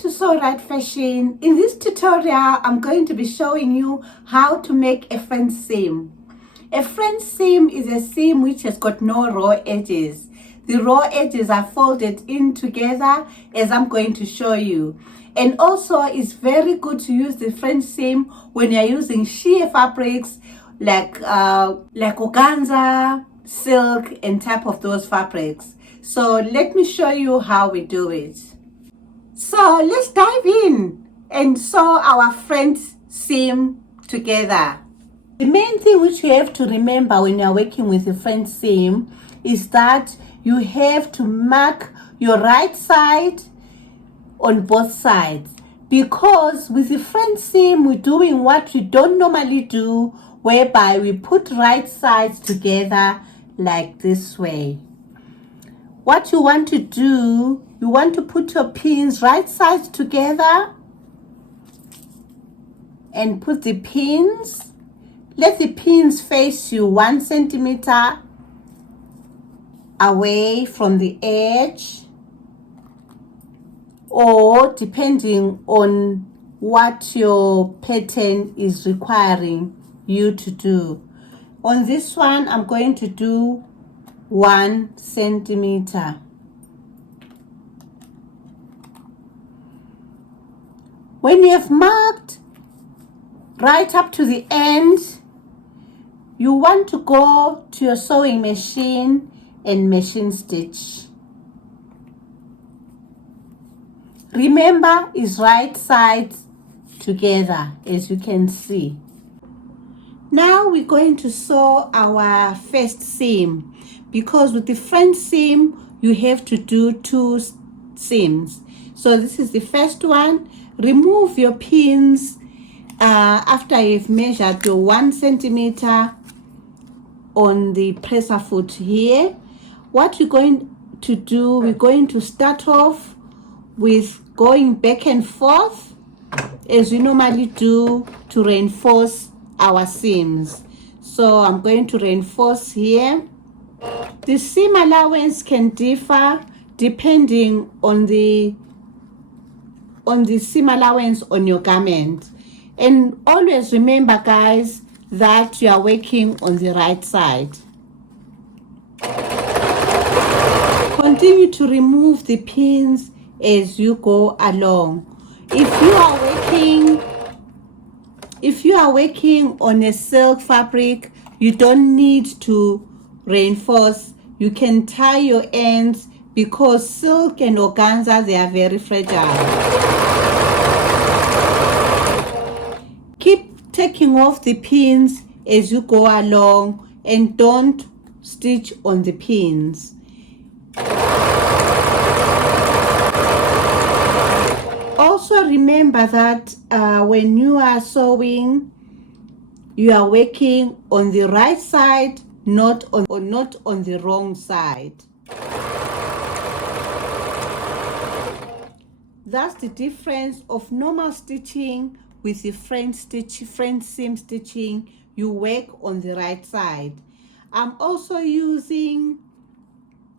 to Sew Right Fashion. In this tutorial, I'm going to be showing you how to make a French seam. A French seam is a seam which has got no raw edges. The raw edges are folded in together as I'm going to show you. And also, it's very good to use the French seam when you're using sheer fabrics like organza, silk, and type of those fabrics. So let me show you how we do it. So let's dive in and sew our French seam together. The main thing which you have to remember when you're working with the French seam is that you have to mark your right side on both sides, because with the French seam we're doing what we don't normally do, whereby we put right sides together like this way. What you want to do, you want to put your pins right sides together and put the pins. Let the pins face you 1 centimeter away from the edge, or depending on what your pattern is requiring you to do. On this one, I'm going to do 1 centimeter. When you have marked right up to the end, you want to go to your sewing machine and machine stitch. Remember, it's right sides together, as you can see. Now we're going to sew our first seam, because with the French seam you have to do 2 seams. So this is the first one. Remove your pins after you've measured your 1 centimeter on the presser foot here. What we're going to do, we're going to start off with going back and forth as we normally do to reinforce our seams. So I'm going to reinforce here. The seam allowance can differ depending on the seam allowance on your garment. And always remember, guys, that you are working on the right side. Continue to remove the pins as you go along. If you are working on a silk fabric, you don't need to reinforce. You can tie your ends, because silk and organza, they are very fragile. Keep taking off the pins as you go along and don't stitch on the pins. Also remember that when you are sewing, you are working on the right side, not on the wrong side. That's the difference of normal stitching with the French seam stitching. You work on the right side. I'm also using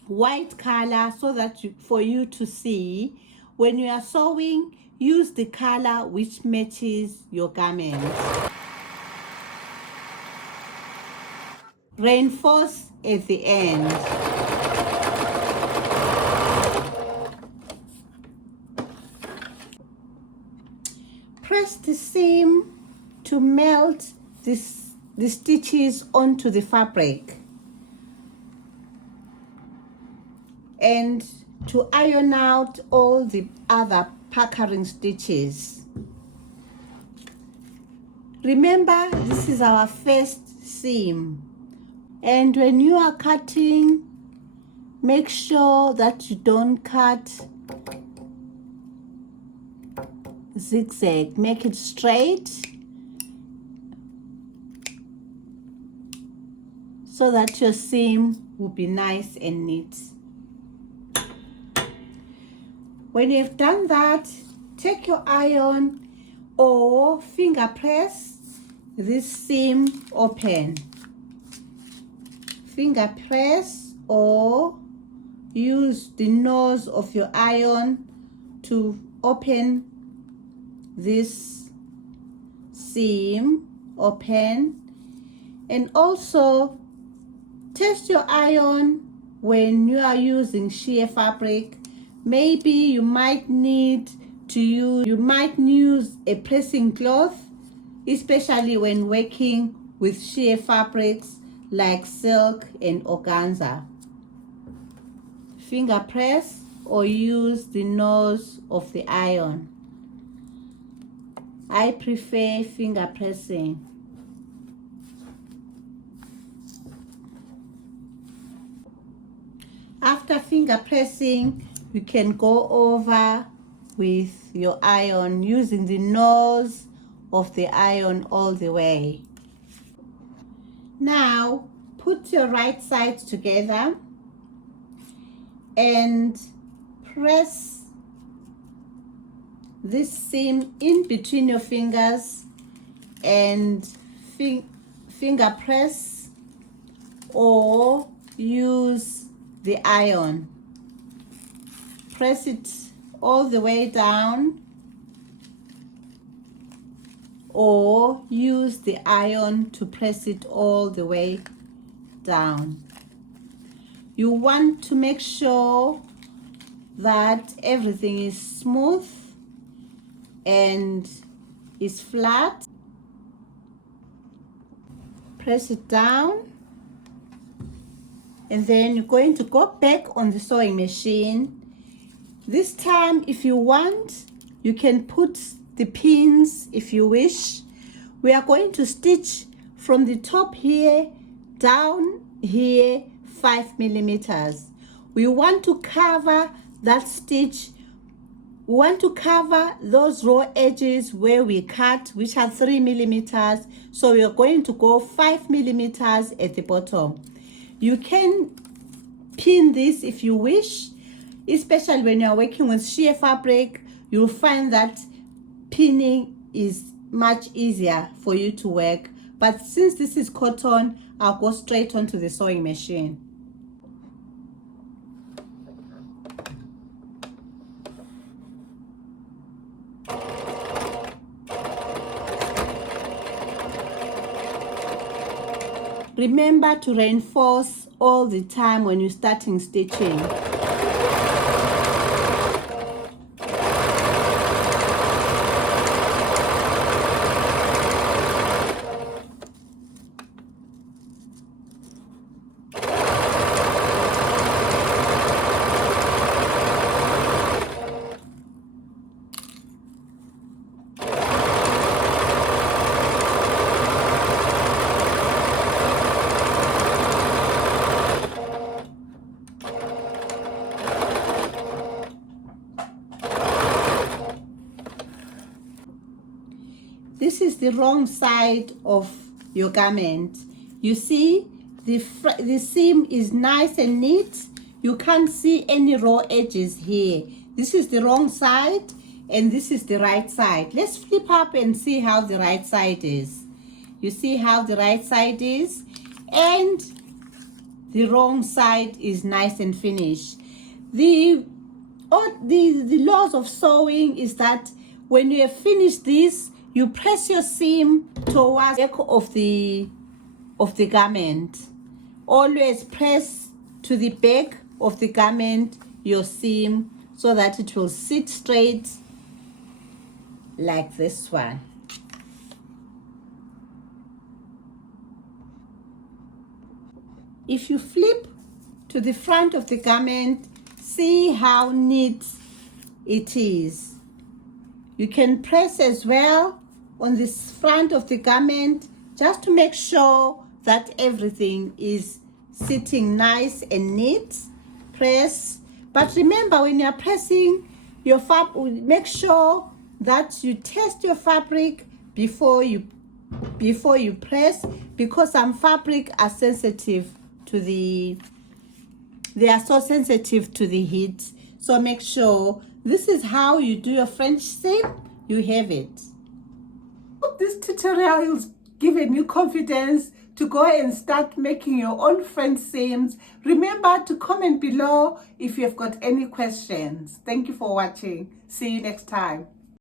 white color so that for you to see. When you are sewing, use the color which matches your garment. Reinforce at the end. Press the seam to melt the stitches onto the fabric, and to iron out all the other puckering stitches. Remember, this is our first seam, and when you are cutting, make sure that you don't cut zigzag. Make it straight so that your seam will be nice and neat. When you've done that, take your iron or finger press this seam open. Finger press or use the nose of your iron to open this seam, open, and also test your iron when you are using sheer fabric. Maybe you might need to use a pressing cloth, especially when working with sheer fabrics like silk and organza. Finger press or use the nose of the iron. I prefer finger pressing. After finger pressing, you can go over with your iron using the nose of the iron all the way. Now put your right sides together and press this seam in between your fingers and finger press or use the iron. Press it all the way down or use the iron to press it all the way down. You want to make sure that everything is smooth and is flat. Press it down, and then you're going to go back on the sewing machine. This time, if you want, you can put the pins if you wish. We are going to stitch from the top here down here 5 millimeters. We want to cover that stitch. We want to cover those raw edges where we cut, which are 3 millimeters. So we are going to go 5 millimeters at the bottom. You can pin this if you wish, especially when you are working with sheer fabric. You'll find that pinning is much easier for you to work. But since this is cotton, I'll go straight onto the sewing machine. Remember to reinforce all the time when you're starting stitching. This is the wrong side of your garment. You see, the seam is nice and neat. You can't see any raw edges here. This is the wrong side and this is the right side. Let's flip up and see how the right side is. You see how the right side is, and the wrong side is nice and finished. The laws of sewing is that when you have finished this, you press your seam towards the back of the garment. Always press to the back of the garment your seam so that it will sit straight like this one. If you flip to the front of the garment, see how neat it is. You can press as well on this front of the garment just to make sure that everything is sitting nice and neat. Press, but remember, when you're pressing your fabric, make sure that you test your fabric before you press, because some fabric are sensitive to they are so sensitive to the heat. So make sure this is how you do your French seam. You have it. Hope this tutorial has given you confidence to go and start making your own front seams. Remember to comment below if you've got any questions. Thank you for watching. See you next time.